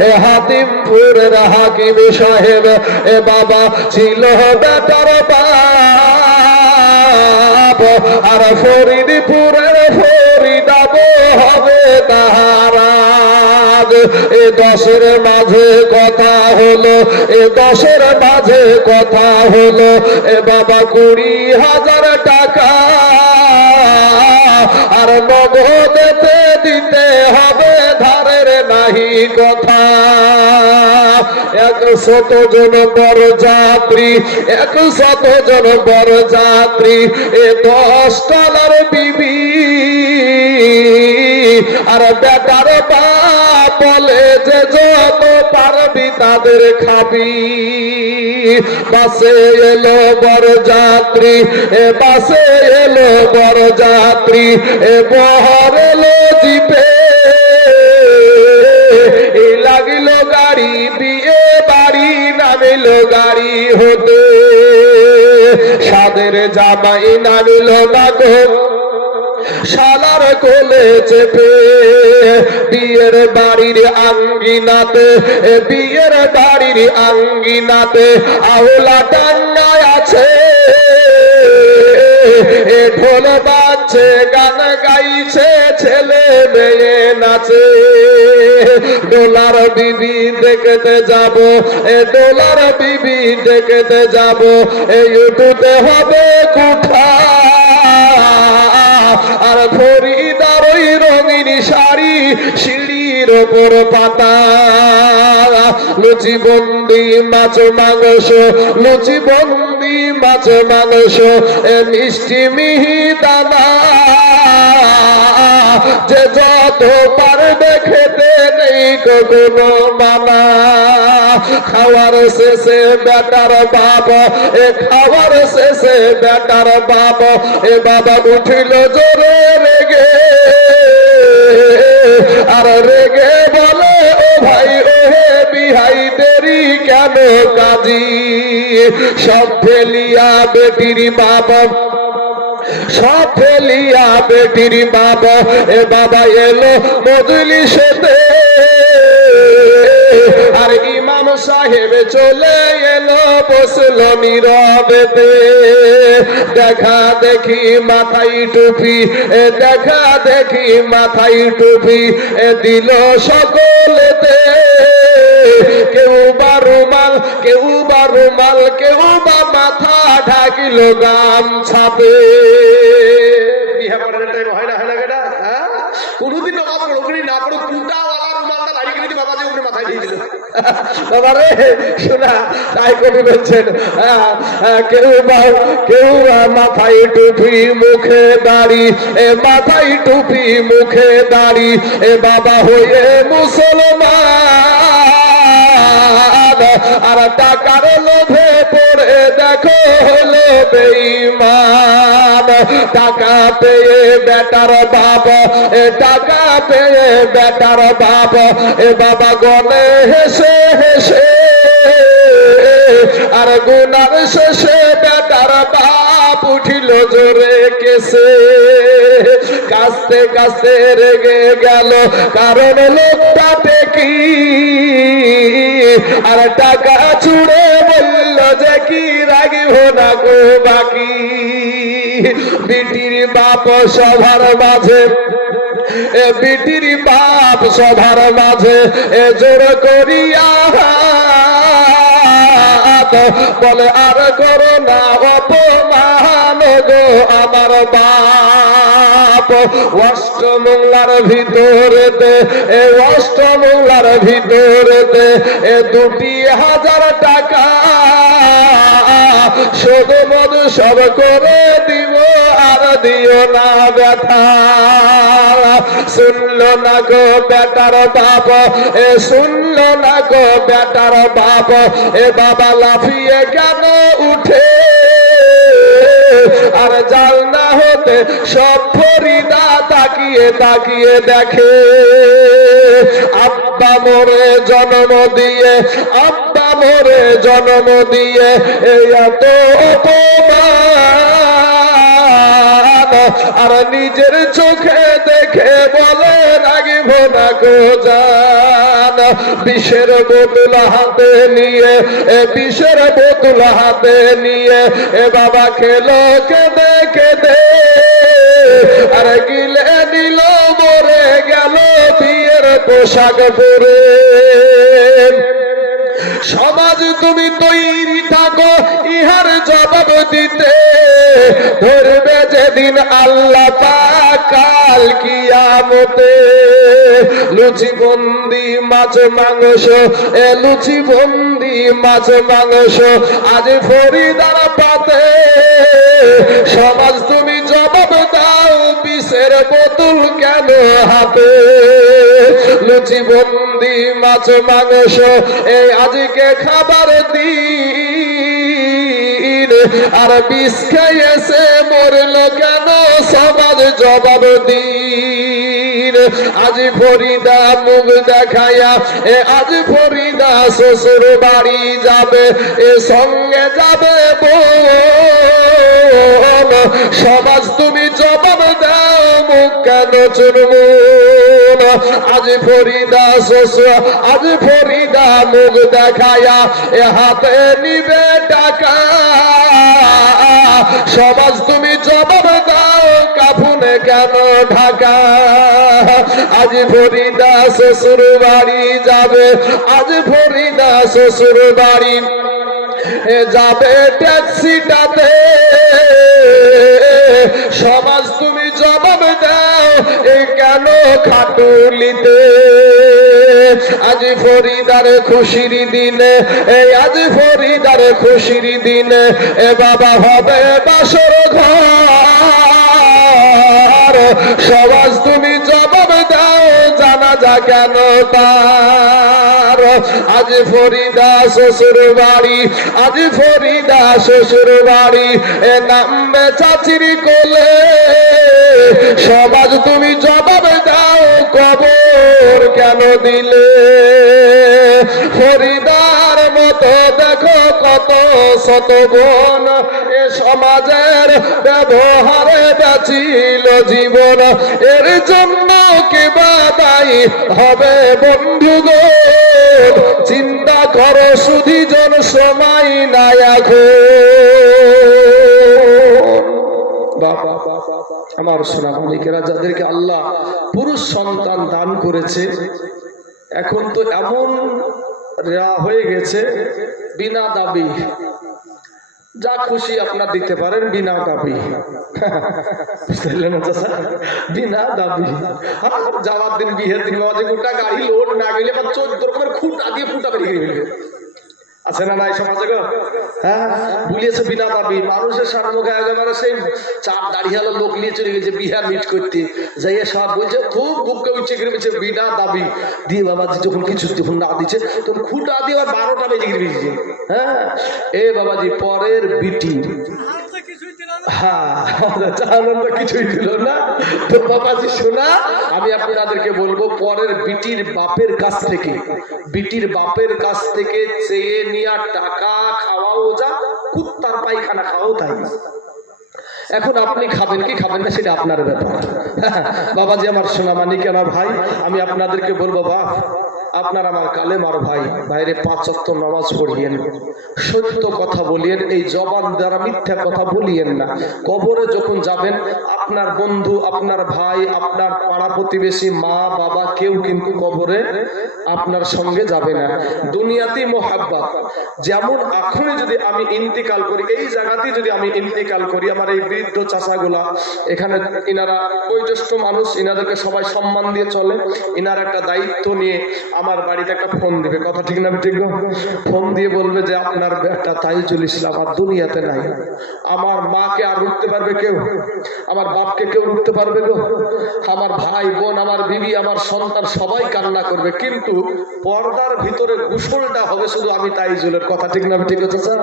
এ হাতিমপুরের হাকিম সাহেব এ বাবা ছিল বেটার বাপ আর ফরিদপুরের ফরিদাব হবে তাহারাজ এ দশের মাঝে কথা হলো এ দশের মাঝে কথা হলো এ বাবা 20,000 টাকা আর নগদেতে দিতে হবে ধারের নাহি কথা 100 জন বড় যাত্রী 100 জন বড় যাত্রী এ 10 তলার বিবি আর বেটার বাপ বলে যে যত পারবি তাদের খাবি বাসে এলো বড় যাত্রী এ বাসে এলো বড় যাত্রী এ বহর এলো জিপে এই লাগিল গাড়ি বিয়ে বাড়ি নামিল গাড়ি হতে সাদের জামাই নামিল না গো শালার কোলে চেপে বিয়ের বাড়ির আঙ্গিনাতে বিয়ের বাড়ির আঙ্গিনাতে আওলা টাঙ্গায় আছে এ ঢোল বাজছে গান গাইছে ছেলে মেয়ে নাচে ডোলার বিবি দেখতে যাব এ ডোলার বিবি দেখতে যাব এই উঠতে হবে কুঠা আর ফরিদার ওই রঙিন শাড়ি সিঁড়ির ওপর পাতা লুচি বন্দি মাছ মাংস লুচি বন্দি মাছ মাংস এ মিষ্টি মিহি দানা যে যত পারবে খেতে নেই কোনো মানা খাওয়ার শেষে বেটার বাপ এ খাওয়ার শেষে বেটার বাপ এ বাবা উঠিল জোরে রেগে আর রেগে বলে ও ভাই ও হে বিহাই দেরি কেন কাজী সব ফেলিয়া বেটির বাপ সব ফেলিয়া বেটির বাবা এ বাবা এলো মজলিসেতে আর ইমাম সাহেব চলে এলো বসলো নীরবেতে দেখা দেখি মাথায় টুপি দেখা দেখি মাথায় টুপি দিল সকলেতে কেউ বা রুমাল কেউ বা রুমাল কেউ বা মাথা ঢাকিল গামছাতে বিয়ে করার টাইম হয় না কেটা কোনোদিন নামাজ পড়ি না পড়ো কুটা ওয়ালা রুমালটা দাঁড়িয়ে কিনে বাবা যে উপরে মাথায় দিয়ে দিল বাবা রে শোনা তাই কবি বলছেন কেউ মাথায় টুপি মুখে দাড়ি এ মাথায় টুপি মুখে দাড়ি এ বাবা হয়ে মুসলমান আর টাকার লোভে পড়ে দেখো হলো বেঈমান টাকা পেয়ে বেটার বাপ এ টাকা পেয়ে বেটার বাপ এ বাবা গনে হেসে হেসে আর গুনার শেষে বেটার বাপ উঠিল জোরে কেসে কাস্তে কাস্তে রেগে গেল কারণ লোকটা টেকি আর টাকা ছুড়ে বলল যে কি রাগিব না গো বাকি বিটির বাপ সভার মাঝে এ বিটির বাপ সভার মাঝে এ জোর করিয়া বলে আর করো না অপমান গো আমার বাপ অষ্টমঙ্গলার ভিতরেতে এ অষ্টমঙ্গলার ভিতরেতে এ 2,000 টাকা শোধ মদ সব করে দিব আর দিও না ব্যথা শুনলো না গো বেটার বাপ এ শুনলো না গো বেটার বাপ এ বাবা লাফিয়ে কেন উঠে আর জাল না হতে সব ফরিদা তাকিয়ে তাকিয়ে দেখে আব্বা মোরে জন্ম দিয়ে আব্বা মোরে জন্ম দিয়ে এই এত অপমান আর নিজের চোখে দেখে বলে রাগিব না গো জান। বিষের বোতল হাতে নিয়ে বিষের বোতল হাতে নিয়ে বাবা খেলো কেঁদে কেঁদে আর গিলে দিল মরে গেল বিয়ের পোশাক পরে। সমাজ তুমি তৈরি থাকো ইহার জবাব দিতে, ধরবে যেদিন আল্লাহ পাক কাল কিয়ামতে। লুচি বন্দি মাছ মাংস লুচি বন্দি মাছ মাংস আজ ফরিদার পাতে। সমাজ তুমি জবাব দাও বিষের বোতল কেন হাতে। লুচি বন্দি মাছ মাংস আজকে খাবার দিন আর বিষ খাইয়েছে মরল কেন সমাজ জবাব দিন। আজ ফরিদা মুখ দেখাইয়া আজ ফরিদা শ্বশুর বাড়ি যাবে সঙ্গে যাবে বোন। সমাজ তুমি জবাব দাও মুখ কেন চুরমুন। আজ ফরিদা শ্বশুর আজ ফরিদা মুখ দেখাইয়া হাতে নিবে টাকা। সমাজ তুমি জবাব দাও কাফুনে কেন ঢাকা। আজ ফরিদা শ্বশুর বাড়ি যাবে আজ ফরিদা শ্বশুর বাড়ি যাবে ট্যাক্সিটাতে। সমাজ তুমি জবাব দাও কেন খাটুলিতে। আজ ফরিদার খুশির দিনে আজ ফরিদার খুশির দিনে বাবা হবে বাসর ঘর। সমাজ তুমি জবাব দাও জানাজা কেন তার। আজ ফরিদা শ্বশুর বাড়ি আজ ফরিদা শ্বশুর বাড়ি নামবে চাচির কোলে। সমাজ তুমি জবাব দাও কবর কেন দিলে। ফরিদার মতো দেখো কত শত বোন সমাজের ব্যবহারে বাঁচিল জীবন। এর জন্য কে দায়ী হবে বন্ধুগো। চিন্তা করো সুধীজন সময় নাই এখন। বাবা আমার সোনা মালিকেরা যাদেরকে আল্লাহ পুরুষ সন্তান দান করেছে এখন তো এমন হয়ে গেছে বিনা দাবি যা খুশি আপনার দিতে পারেন বিনা দাবি। বিনা দাবি যাওয়ার দিন বিয়ের দিন গোটা গাড়ি লোড না গেলে 14 রকমের খুঁটা দিয়ে ফুটা বেরিয়ে গেলে আছে না নাই সমাজে গো। হ্যাঁ বুলিয়েছে বিনা দাবি। মানুষের সামনে একেবারে সেই চার দাঁড়িয়ালো লোক নিয়ে চলে গেছে বিহার মিট করতে যাইয়ে সব বলছে খুব বুককে উঠে গেছে বিনা দাবি দিয়ে বাবাজি যখন কিছু যখন না দিচ্ছে তখন খুঁটা দিয়ে আবার 12টা বেজে গেছে। হ্যাঁ এ বাবাজি পরের বিটি কিছুই দিল না। তো বাবাজি শোনা আমি আপনাদেরকে বলবো পরের বিটির বাপের কাছ থেকে চেয়ে নিয়ে টাকা খাওয়াও যা কুত্তার পায়খানা খাওয়াও তাই। এখন আপনি খাবেন কি খাবেন না সেটা আপনার ব্যাপার। বাবাজি আমার সোনা মানিক আমার ভাই আমি আপনাদেরকে বলবো বাপ আপনার আমার কালেমার ভাই বাইরে 5 ওয়াক্ত নামাজ পড়িয়েন সত্য কথা বলিয়েন এই জবান দ্বারা মিথ্যা কথা বলিয়েন না। কবরে যখন যাবেন আপনার বন্ধু আপনার ভাই আপনার পাড়া প্রতিবেশী মা বাবা কেউ কিন্তু কবরে আপনার সঙ্গে যাবে না। দুনিয়াতেই মোহাব্বত যেমন এখনই যদি আমি ইন্তিকাল করি এই জায়গাতেই যদি আমি ইন্তিকাল করি আমার এই বৃদ্ধ চাচাগুলা এখানে ইনারা বয়োজ্যেষ্ঠ মানুষ ইনাদেরকে সবাই সম্মান দিয়ে চলে। ইনার একটা দায়িত্ব নিয়ে আমার বাড়িতে একটা ফোন দিবে কথা ঠিক না ঠিক ফোন দিয়ে বলবে যে আপনার বেটা তাইজুল ইসলাম আর দুনিয়াতে নাই। আমার মাকে আর রুখতে পারবে কেউ? আমার বাপকে কেউ রুখতে পারবে গো? আমার ভাই বোন আমার বিবি আমার সন্তান সবাই কান্না করবে কিন্তু পর্দার ভিতরে গোসলটা হবে শুধু আমি তাইজুলের কথা ঠিক না ঠিক আছে স্যার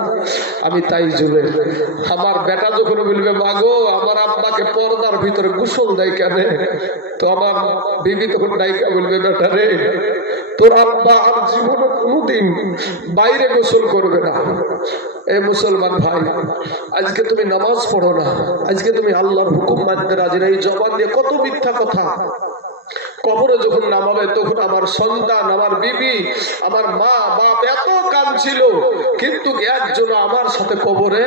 আমি তাইজুলের। আমার বেটা যখন বলবে মা গো আমার আব্বাকে পর্দার ভিতরে গোসল দেয় কেন তো আমার বিবি তখন ডাইকা বলবে বেটা রে তোর আব্বা আর জীবনে কোনোদিন বাইরে গোসল করবে না। এ মুসলমান ভাই আজকে তুমি নামাজ পড়ো না আজকে তুমি আল্লাহর হুকুম মানতে রাজি না। এই জবান দিয়ে কত মিথ্যা কথা। কবরে যখন নামাবে তখন আমার সন্তান, আমার বিবি, আমার মা বাপ এত কাঁদছিল, কিন্তু একজন আমার সাথে কবরে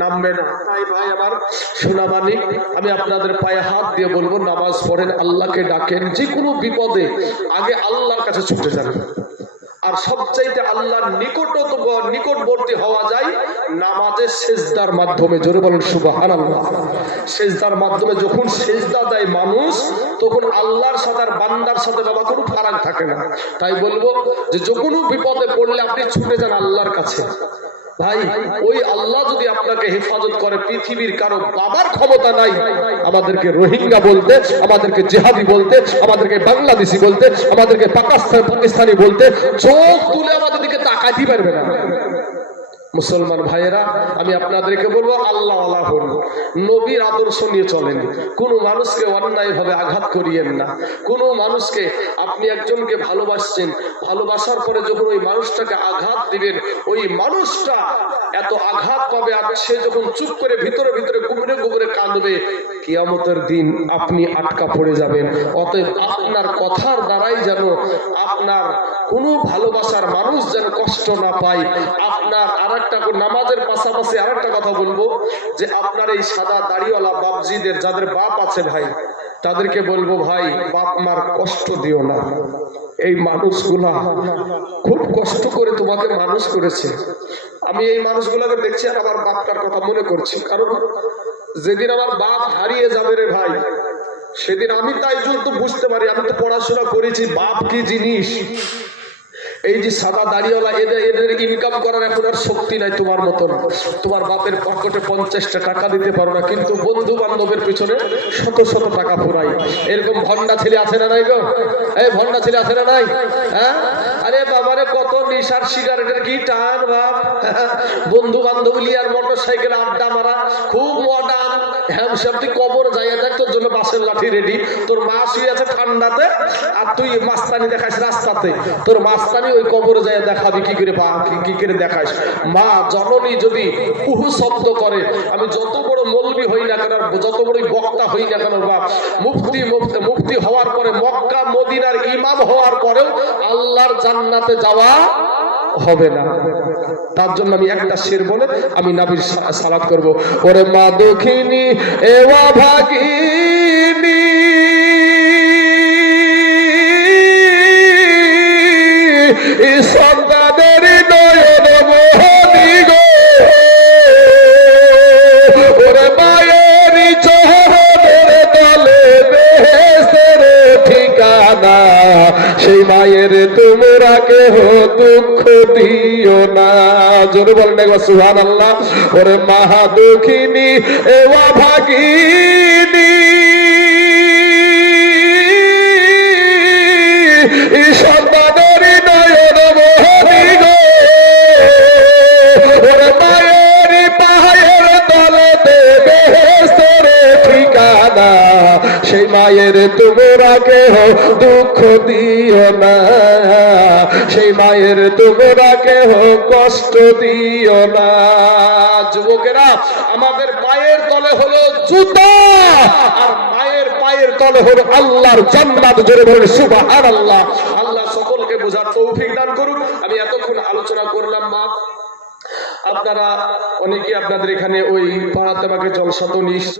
নামবে না। তাই ভাই আমার সোনা মানিক, আমি আপনাদের পায়ে হাত দিয়ে বলবো, নামাজ পড়েন, আল্লাহকে ডাকেন, যে কোনো বিপদে আগে আল্লাহর কাছে ছুটে যাবেন। আর সবচাইতে আল্লাহর নিকটবর্তী হওয়া যায় নামাজের সেজদার মাধ্যমে। জোরে বলেন সুবহানাল্লাহ। সেজদার মাধ্যমে যখন সেজদা দেয় মানুষ, তখন আল্লাহর সাথে আর বান্দার সাথে বাবা কোনো ফারাক থাকে না। তাই বলবো যে কোনো বিপদে পড়লে আপনি ছুটে যান আল্লাহর কাছে। ভাই ওই আল্লাহ যদি আপনাকে হেফাজত করে, পৃথিবীর কারো বাবার ক্ষমতা নাই আমাদেরকে রোহিঙ্গা বলতে, আমাদেরকে জিহাদি বলতে, আমাদেরকে বাংলাদেশি বলতে, আমাদেরকে পাকিস্তানি বলতে। চোখ তুলে আমাদের দিকে তাকাতে পারবে না। মুসলমান ভাইয়েরা, আমি আপনাদেরকে বলবো, আল্লাহ ওয়ালা হন, নবীর আদর্শ নিয়ে চলেন। কোনো মানুষকে অন্যায় ভাবে আঘাত করিয়েন না। কোনো মানুষকে, আপনি একজনকে ভালোবাসছেন, ভালোবাসার পরে যখন ওই মানুষটাকে আঘাত দিবেন, ওই মানুষটা এত আঘাত পাবে, আর সে যখন চুপ করে ভিতরে ভিতরে গুবরে গুবরে কাঁদবে, কিয়ামতের দিন আপনি আটকা পড়ে যাবেন। অতএব আপনার কথার দ্বারাই যেন আপনার কোনো ভালোবাসার মানুষ যেন কষ্ট না পায়। আপনার আরেকটা নামাজের পাশাপাশি আরেকটা কথা বলবো, যে আপনার এই সাদা দাড়িওয়ালা বাপজিদের, যাদের বাপ আছে ভাই, তাদেরকে বলবো, ভাই বাপ মার কষ্ট দিও না। এই মানুষগুলা খুব কষ্ট করে তোমাকে মানুষ করেছে। আমি এই মানুষগুলাকে দেখছি আর আমার বাপটার কথা মনে করছি। কারণ যেদিন আমার বাপ হারিয়ে যাবে রে ভাই, সেদিন আমি তাই জন্য বুঝতে পারি, আমি তো পড়াশোনা করেছি, বাপ কি জিনিস। এই যে সাদা দাড়িওয়ালা, এদের ইনকাম করার এখন আর শক্তি নাই তোমার মতন। তোমার বাপের পকেটে 50টা টাকা দিতে পারো না, কিন্তু বন্ধু বান্ধবের পিছনে শত শত টাকা ফুরাই। এরকম ভন্ডা ছেলে আছে না নাই গো? এই ভন্ডা ছেলে আছে না নাই? হ্যাঁ, আরে বাবারে কত নেশার সিগারেটের কি টান বাপ। বন্ধু বান্ধব লিয়ার মোটর সাইকেল আড্ডা মারা, খুব মডার্ন। হ্যামশ্যাম তুই কবর যাইয়া দেখ, তোর জন্য বাসের লাঠি রেডি। তোর মা শুয়ে আছে ঠান্ডাতে, আর তুই মাস্তানি দেখাস রাস্তাতে। তোর মাস্তানি ওই কবরে যাইয়া দেখাবি কি করে, কি করে দেখাস। মা জননী যদি উহু শব্দ করে, আমি যত বড় মৌলবি হই না কেন, যত বড় বক্তা হই না কেন, বাপ মুফতি হওয়ার পরে, মক্কা মদিনার ইমাম হওয়ার পরেও আল্লাহর জান্নাতে যাওয়া হবে না। তার জন্য আমি একটা শের বলে আমি নবীর সালাত করব। ওরে মা দক্ষিণী এওয়া ভাগিনী, সন্তানের নয়ন মোহনী গো, ওরে মায়ের চরণের তলে বেহেশতের ঠিকানা, সেই মায়ের তোমরা কেহ দুঃখ দিও না। জোরে বলেন একবার সুবহানাল্লাহ। ওরে মহা দক্ষিণী এওয়া ভাগিনী, সন্তানের নয়ন মোহনী গো, ওরে মায়ের পায়ের তলে বেহেশতের ঠিকানা, সেই মায়ের তোমরা কেহ দুঃখ দিও না, সেই মায়ের তোমরা কেহ কষ্ট দিও না। যুবকেরা, আমাদের পায়ের তলে হলো জুতা, আর মায়ের পায়ের তলে হলো আল্লাহর জান্নাত। জোরে বলেন সুবহানাল্লাহ। আল্লাহ সকলকে বোঝার তৌফিক দান করুন। আমি এতক্ষণ আলোচনা করলাম, মা আপনারা অনেকে আপনাদের এখানে ওই পাড়াতে আমাকে জলসা তো নিশ্চয়